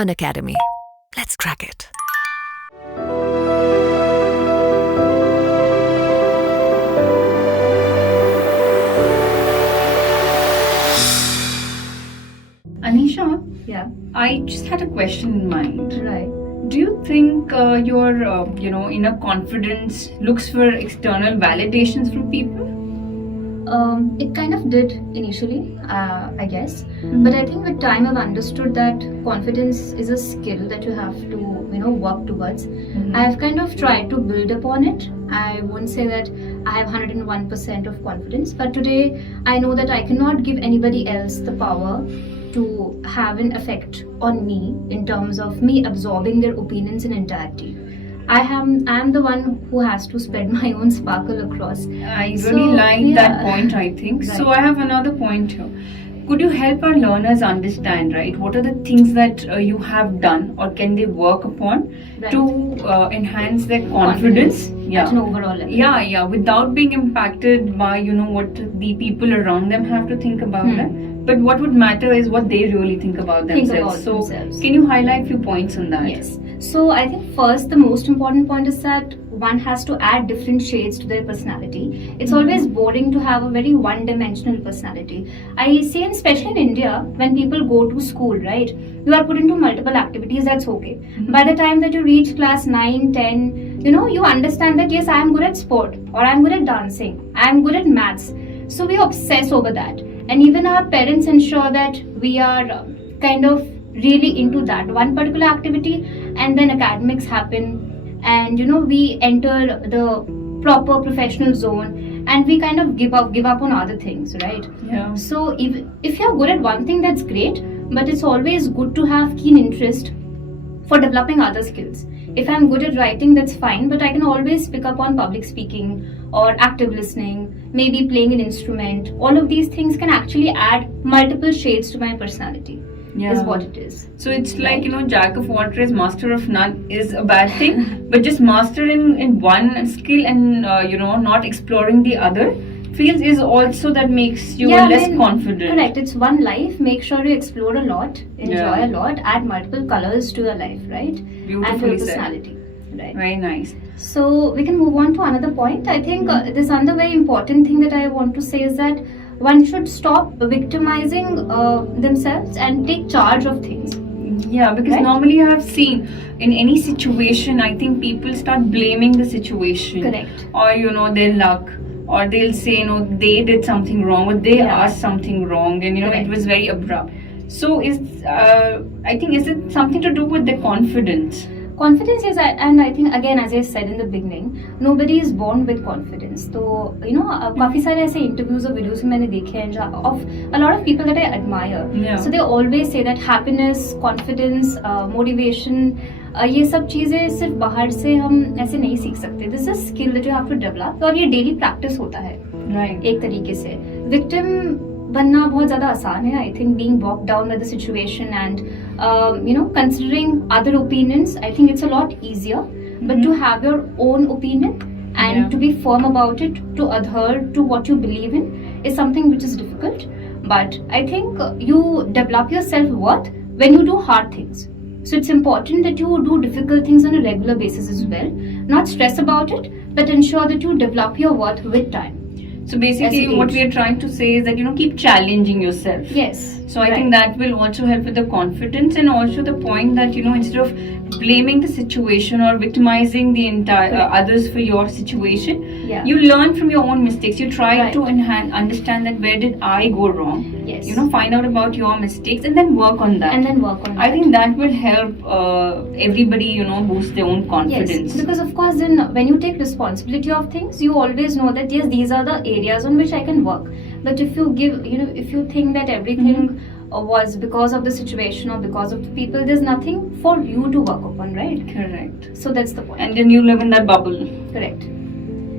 Unacademy. Let's crack it. Anisha, Yeah, I just had a question in mind. right. Do you think your inner confidence looks for external validations from people? It kind of did initially, I guess. But I think with time I've understood that confidence is a skill that you have to, work towards. I've kind of tried to build upon it. I won't say that I have 101% of confidence, but today I know that I cannot give anybody else the power to have an effect on me in terms of me absorbing their opinions in entirety. I am the one who has to spread my own sparkle across. I So, really like yeah. that point, I think. So Right. I have another point here. Could you help our learners understand, right? What are the things that you have done or can they work upon Right. to enhance their confidence? At an overall level. Yeah, without being impacted by, what the people around them have to think about them. But what would matter is what they really think about Think themselves. about So themselves. can you highlight a few points on that? Yes. So I think first the most important point is that one has to add different shades to their personality. It's always boring to have a very one-dimensional personality. I see, and especially in India, when people go to school, right? You are put into multiple activities, that's okay. By the time that you reach class 9, 10, you understand that yes, I am good at sport, or I am good at dancing, I am good at maths. So we obsess over that. And even our parents ensure that we are kind of really into that one particular activity, and then academics happen, and we enter the proper professional zone, and we kind of give up on other things, right? Yeah. So if you're good at one thing, that's great, but it's always good to have keen interest for developing other skills. If I'm good at writing, that's fine, but I can always pick up on public speaking or active listening, maybe playing an instrument. All of these things can actually add multiple shades to my personality. Yeah. Is what it is. So it's like, jack of all trades, master of none is a bad thing, but just mastering in one skill and, not exploring the other fields is also that makes you less confident. Correct. It's one life. Make sure you explore a lot, enjoy Yeah. a lot, add multiple colors to your life, right? And to your Beautifully said. personality. Right. Very nice. So we can move on to another point. I think this another very important thing that I want to say is that one should stop victimizing themselves and take charge of things. Yeah, because Right. normally I have seen in any situation, I think people start blaming the situation. Correct. Or, their luck. Or they'll say, they did something wrong, or they Yeah. asked something wrong, and, Correct. it was very abrupt. So is it something to do with the confidence? Confidence is, and I think again, as I said in the beginning, nobody is born with confidence. So काफी सारे ऐसे interviews और videos मैंने देखे हैं of a lot of people that I admire. Yeah. So they always say that happiness, confidence, motivation, ये सब चीजें सिर्फ बाहर से हम ऐसे नहीं सीख सकते. This is a skill that you have to develop और ये daily practice होता है. Right. एक तरीके से victim बनना बहुत ज़्यादा आसान है. I think being bogged down by the situation and considering other opinions, I think it's a lot easier. But to have your own opinion and Yeah. to be firm about it, to adhere to what you believe in, is something which is difficult. But I think you develop your self-worth when you do hard things. So it's important that you do difficult things on a regular basis as well. Not stress about it, but ensure that you develop your worth with time. So basically, As you what age. we are trying to say is that keep challenging yourself. Yes. So I think that will also help with the confidence, and also the point that instead of blaming the situation or victimizing the entire others for your situation, Yeah. you learn from your own mistakes. You try Right. to understand that where did I go wrong. Yes. Find out about your mistakes and then work on that. And then work on I that. think that will help everybody boost their own confidence. Yes, because of course then when you take responsibility of things, you always know that yes, these are the areas on which I can work. But if you if you think that everything was because of the situation or because of the people, there's nothing for you to work upon, right? Correct. So that's the point. And then you live in that bubble. Correct.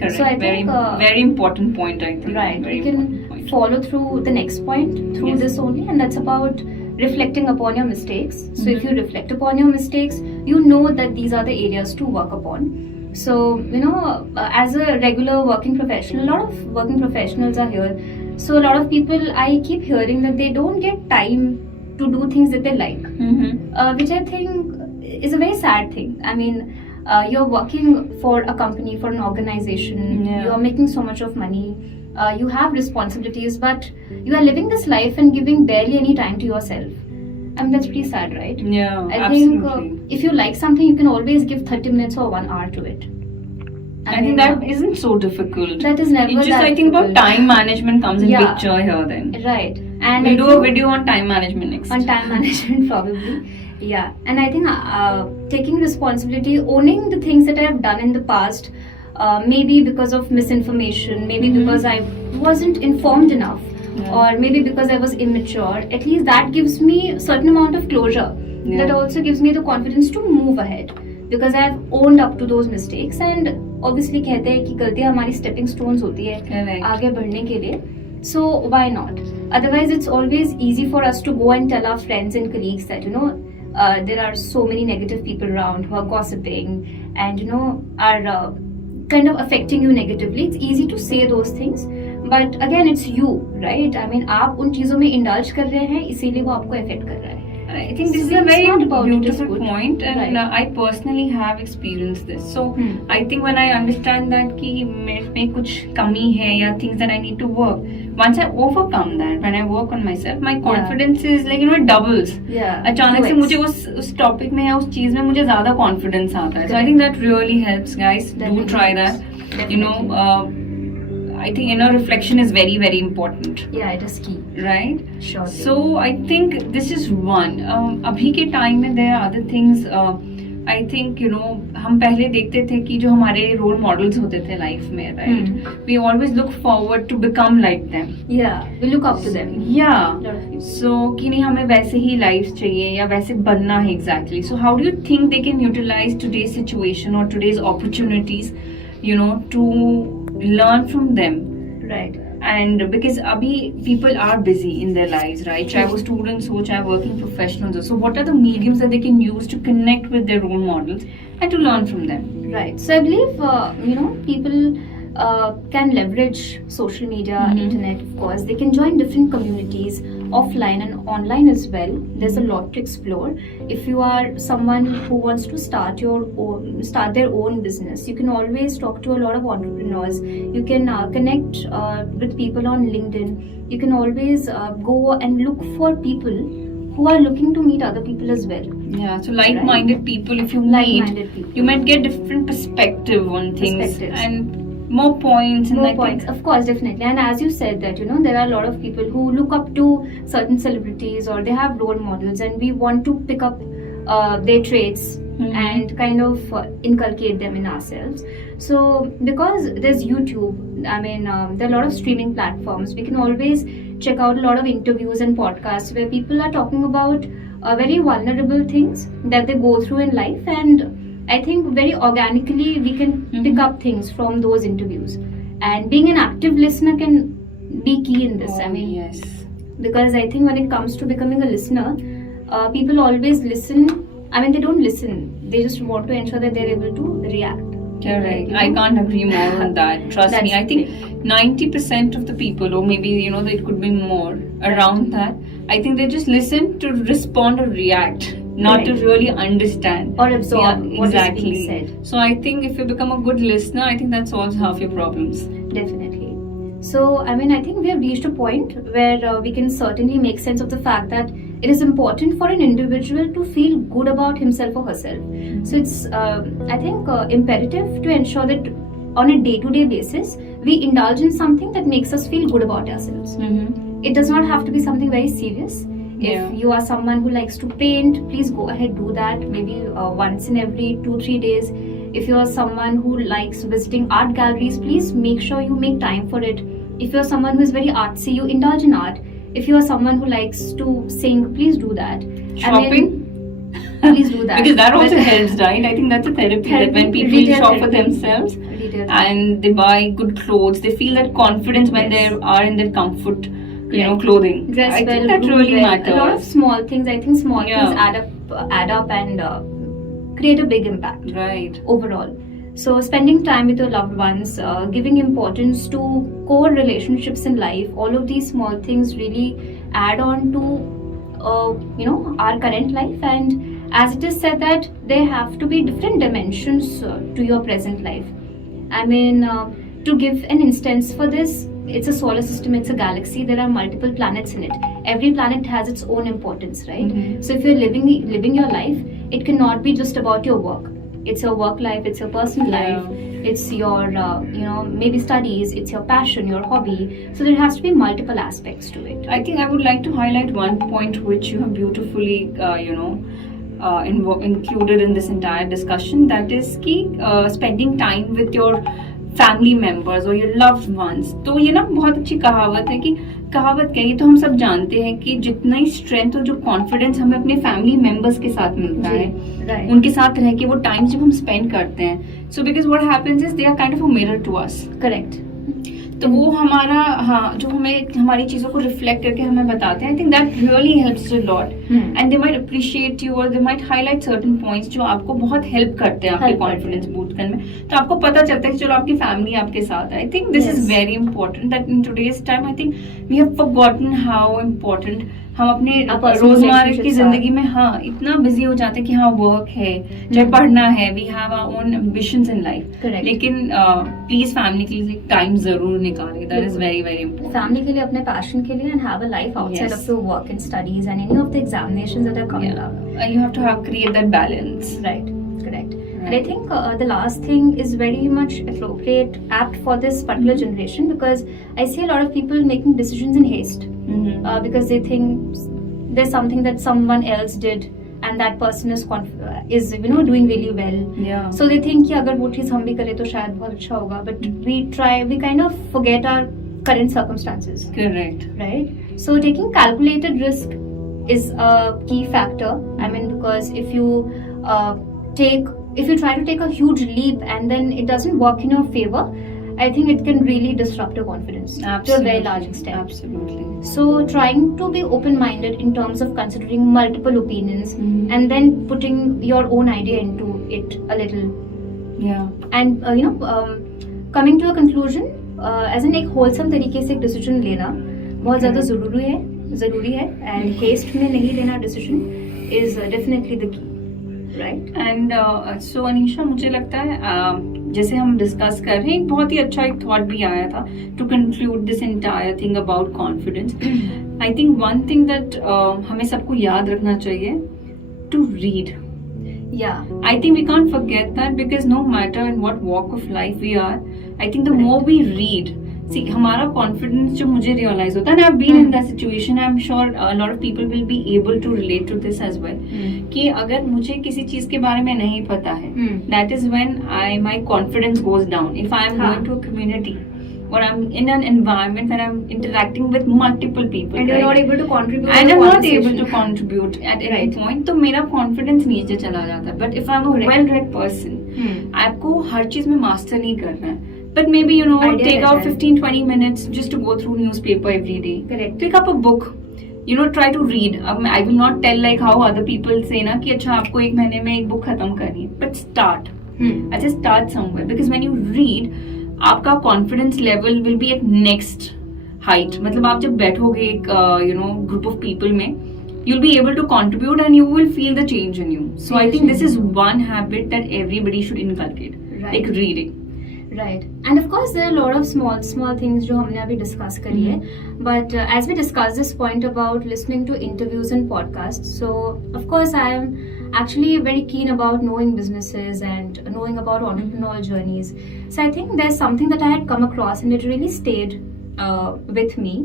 Correct. So I very, think, very important point, I think. Right. Very We can important point. follow through the next point through Yes. this only, and that's about reflecting upon your mistakes. So if Mhm. you reflect upon your mistakes, you know that these are the areas to work upon. So as a regular working professional, a lot of working professionals are here. So a lot of people, I keep hearing that they don't get time to do things that they like, Mm-hmm. which I think is a very sad thing. I mean, you're working for a company, for an organization, Yeah. you're making so much of money, you have responsibilities, but you are living this life and giving barely any time to yourself. I mean, that's pretty sad, right? Yeah, I think absolutely. if you like something, you can always give 30 minutes or 1 hour to it. I think that isn't so difficult. that is never It's just that I think about difficult. time management comes in Yeah. picture here then. Right. And We'll I do a think- video on time management next. on time management probably. Yeah, and I think taking responsibility, owning the things that I have done in the past, maybe because of misinformation, maybe Mhm. because I wasn't informed enough, Yeah. or maybe because I was immature, at least that gives me a certain amount of closure. Yeah. That also gives me the confidence to move ahead, because I have owned up to those mistakes. And obviously कहते हैं कि गलतियाँ हमारी stepping stones होती है Correct. आगे बढ़ने के लिए. So why not? Otherwise, it's always easy for us to go and tell our friends and colleagues that, there are so many negative people around who are gossiping and, are kind of affecting you negatively. It's easy to say those things. But again, it's you, right? I mean, आप उन चीज़ों में indulge कर रहे हैं, इसीलिए वो आपको affect कर रहा है. I think this is So a it's very not about it is beautiful good. point, and Right. I personally have experienced this. So Hmm. I think when I understand that कि में कुछ कमी है या things that I need to work, once I overcome that, when I work on myself, my confidence is like it doubles. Yeah. अचानक से 2x. मुझे उस टॉपिक में या उस चीज में मुझे ज्यादा कॉन्फिडेंस आता है. So I Correct. think that really helps, guys. Do Definitely try helps. that. I think inner reflection is very, very important. Yeah, it is key. Right? Sure. So I think this is one. अभी के time में there are other things. I think हम पहले देखते थे कि जो हमारे रोल मॉडल्स होते थे लाइफ में, right? We always look forward to become like them. Yeah, we look up to them. Yeah. Lot of people. So कि नहीं हमें वैसे ही लाइफ चाहिए या वैसे बनना है exactly. So how do you think they can utilize today's situation or today's opportunities, to learn from them? Right. And because abhi people are busy in their lives, right? चाहे वो students हो, चाहे working professionals हो. So what are the mediums that they can use to connect with their role models and to learn from them? Right. So I believe, people can leverage social media, internet, of course. They can join different communities, offline and online as well. There's a lot to explore. If you are someone who wants to start their own business, you can always talk to a lot of entrepreneurs. You can connect with people on LinkedIn. You can always go and look for people who are looking to meet other people as well. Yeah, so like-minded people, if you Like-minded meet, people. you might get different perspective on things Perspectives. and more points. And More I points, think, of course, definitely. And as you said that, there are a lot of people who look up to certain celebrities or they have role models, and we want to pick up their traits and kind of inculcate them in ourselves. So because there's YouTube, I mean, there are a lot of streaming platforms. We can always check out a lot of interviews and podcasts where people are talking about very vulnerable things that they go through in life, and I think very organically we can pick up things from those interviews. And being an active listener can be key in this. I mean, yes. because I think when it comes to becoming a listener, people always listen. I mean, they don't listen. They just want to ensure that they're able to react. Correct. I can't agree more on that. Trust That's me. I think 90% of the people, or maybe it could be more around that. I think they just listen to respond or react, not to Right. really understand Or absorb what is exactly. being said. So I think if you become a good listener, I think that solves half your problems. Definitely. So, I mean, I think we have reached a point where we can certainly make sense of the fact that it is important for an individual to feel good about himself or herself. So, it's, I think, imperative to ensure that on a day-to-day basis, we indulge in something that makes us feel good about ourselves. It does not have to be something very serious. Yeah. If you are someone who likes to paint, please go ahead, do that maybe once in every 2-3 days. If you are someone who likes visiting art galleries, please make sure you make time for it. If you are someone who is very artsy, you indulge in art. If you are someone who likes to sing, please do that. Shopping? Please do that. Because that also But- helps, right? I think that's a therapy, that Therapy, when people retail shop for therapy. themselves Retail and they buy good clothes, they feel that confidence when Yes. they are in their comfort, Right. clothing. Dress I well, think that groom really well. matters. A lot of small things. I think small Yeah. things add up and create a big impact Right. overall. So spending time with your loved ones, giving importance to core relationships in life, all of these small things really add on to our current life, and as it is said that there have to be different dimensions to your present life. I mean, to give an instance for this, it's a solar system, it's a galaxy, there are multiple planets in it. Every planet has its own importance, right? Mm-hmm. So if you're living your life, it cannot be just about your work. It's your work life, it's your personal life, it's your maybe studies, it's your passion, your hobby. So there has to be multiple aspects to it. I think I would like to highlight one point which you have beautifully included in this entire discussion, that is spending time with your family members और your loved ones. तो ये ना बहुत अच्छी कहावत है कि कहावत क्या, ये तो हम सब जानते हैं कि जितना ही स्ट्रेंथ और जो कॉन्फिडेंस हमें अपने फैमिली मेंबर्स के साथ मिलता है, उनके साथ रह के वो टाइम जब हम स्पेंड करते हैं, so because what happens is they are kind of a mirror to us. Correct. तो वो हमारा जो हमें हमारी चीजों को रिफ्लेक्ट करके हमें बताते हैं. I think that really helps a lot, and they might appreciate you और they might highlight certain points जो आपको बहुत हेल्प करते हैं आपके कॉन्फिडेंस बूस्ट करने में. तो आपको पता चलता है कि चलो आपकी फैमिली आपके साथ है. I think this is very important that in today's time I think we have forgotten how important हम अपने रोजमर्रा की जिंदगी में इतना बिजी हो जाते हैं कि वर्क है, चाहे पढ़ना है, we have our own ambitions in life. लेकिन प्लीज फैमिली के लिए टाइम जरूर निकालें. That is very very important. Family के लिए, अपने पैशन के लिए, and have a life outside of your work and studies and any of the examinations that are coming up. You have to have create that balance. Right. Correct. And I think the last thing is very much apt for this particular generation, because I see a lot of people making decisions in haste, because they think there's something that someone else did and that person is doing really well. Yeah. So they think कि अगर वो चीज़ हम भी करें तो शायद बहुत अच्छा होगा. But we kind of forget our current circumstances. Correct. Right. So taking calculated risk is a key factor. I mean, because if you try to take a huge leap and then it doesn't work in your favor, I think it can really disrupt your confidence. Absolutely. To a very large extent. Absolutely. So trying to be open-minded in terms of considering multiple opinions and then putting your own idea into it a little. Yeah. And coming to a conclusion, as in एक wholesome तरीके से एक decision लेना बहुत ज़्यादा ज़रूरी है, and haste में नहीं लेना decision is definitely the key. Right. And so Anisha, मुझे लगता है जैसे हम डिस्कस कर रहे हैं, एक बहुत ही अच्छा एक थॉट भी आया था to conclude this entire thing about confidence. I think one thing that हमें सबको याद रखना चाहिए, to read. I think we can't forget that, because no matter in what walk of life we are, I think the more we read, see, हमारा confidence जो मुझे realize होता है, and I've been in that situation, I'm sure a lot of people will be able to relate to this as well, कि अगर मुझे किसी चीज के बारे में नहीं पता है, that is when my confidence goes down. If I am going to a community or I'm in an environment where I'm interacting with multiple people, and you're not able to contribute, and I'm not able to contribute at any point, तो मेरा confidence नीचे चला जाता है. But if I'm a well-read person, आपको हर चीज में master नहीं करना है, but maybe take out 15-20 minutes just to go through newspaper every day. Correct. Pick up a book, try to read. I will not tell like how other people say ना कि अच्छा आपको एक महीने में एक book खत्म करनी है, but start. I just start somewhere, because when you read, आपका confidence level will be at next height. मतलब आप जब बैठोगे एक group of people में, you'll be able to contribute and you will feel the change in you. So I think this is one habit that everybody should inculcate, like reading. Right. And of course there are a lot of small things जो हमने अभी discuss करी है. But as we discuss this point about listening to interviews and podcasts, so of course I am actually very keen about knowing businesses and knowing about entrepreneurial journeys. So I think there's something that I had come across and it really stayed with me.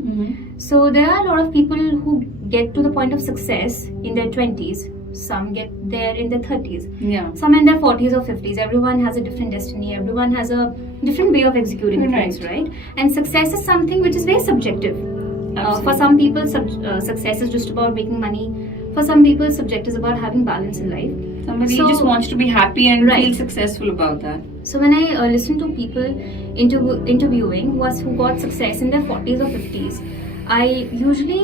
So there are a lot of people who get to the point of success in their 20s. Some get there in their 30s. Yeah. Some in their 40s or 50s. Everyone has a different destiny. Everyone has a different way of executing things, right? And success is something which is very subjective. For some people, success is just about making money. For some people, subject is about having balance in life. Somebody just wants to be happy and feel successful about that. So when I listen to people interviewing who got success in their 40s or 50s, I usually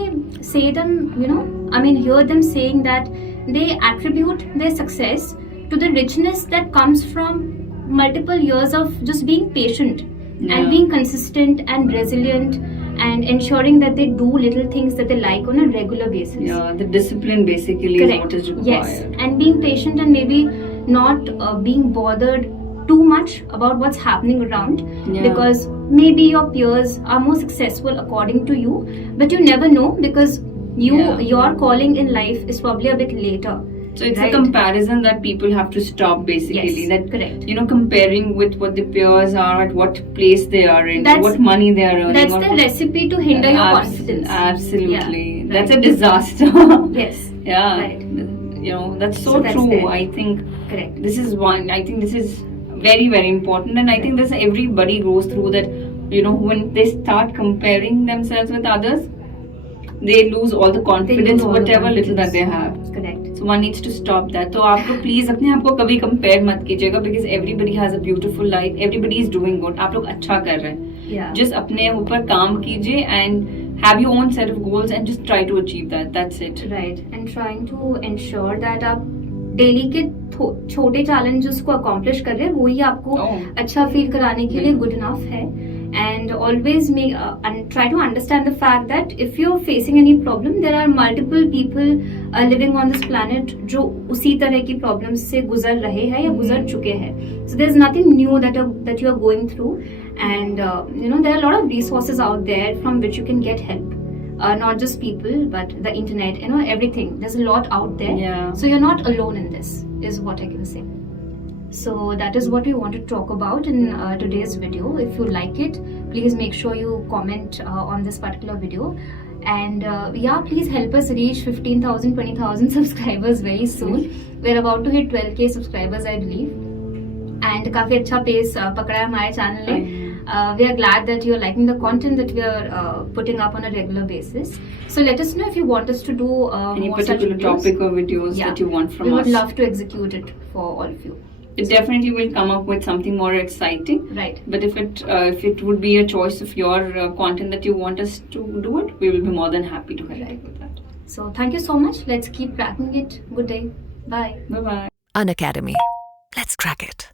hear them saying that they attribute their success to the richness that comes from multiple years of just being patient and being consistent and resilient and ensuring that they do little things that they like on a regular basis. Yeah, the discipline basically is what is required. Yes, and being patient and maybe not being bothered too much about what's happening around, because maybe your peers are more successful according to you, but you never know, because your calling in life is probably a bit later. So it's a comparison that people have to stop basically. Yes, that correct. Comparing with what the peers are, at what place they are in, what money they are earning. That's the recipe to hinder your confidence. Absolutely. Yeah, that's a disaster. Yes. Yeah. Right. That's so true. There. I think correct. This is one. I think this is very, very important, and I think this everybody goes through that. When they start comparing themselves with others, they lose all the confidence, whatever little that they have. Correct. So one needs to stop that. So आपको please अपने आप को कभी compare मत कीजिएगा, because everybody has a beautiful life, everybody is doing good. आप लोग अच्छा कर रहे हैं. Just अपने ऊपर काम कीजिए and have your own set of goals and just try to achieve that. That's it. Right. And trying to ensure that आप डेली के छोटे challenges को accomplish कर रहे हैं, वही आपको अच्छा feel कराने के लिए good enough है. And always try to understand the fact that if you're facing any problem, there are multiple people living on this planet जो उसी तरह की problems से गुजर रहे हैं या गुजर चुके हैं. So there's nothing new that you are going through, and there are a lot of resources out there from which you can get help. Not just people, but the internet, everything. There's a lot out there. Yeah. So you're not alone in this, is what I can say. So that is what we want to talk about in today's video. If you like it, please make sure you comment on this particular video. And please help us reach 15,000, 20,000 subscribers very soon. We're about to hit 12k subscribers, I believe. And काफी अच्छा pace पकड़ा है हमारे channel ने. We are glad that you're liking the content that we are putting up on a regular basis. So let us know if you want us to do any more particular topic or videos that you want from us. We would love to execute it for all of you. It definitely will come up with something more exciting. Right. But if it would be a choice of your content that you want us to do it, we will be more than happy to help you with that. So thank you so much. Let's keep cracking it. Good day. Bye. Bye-bye. Unacademy. Let's crack it.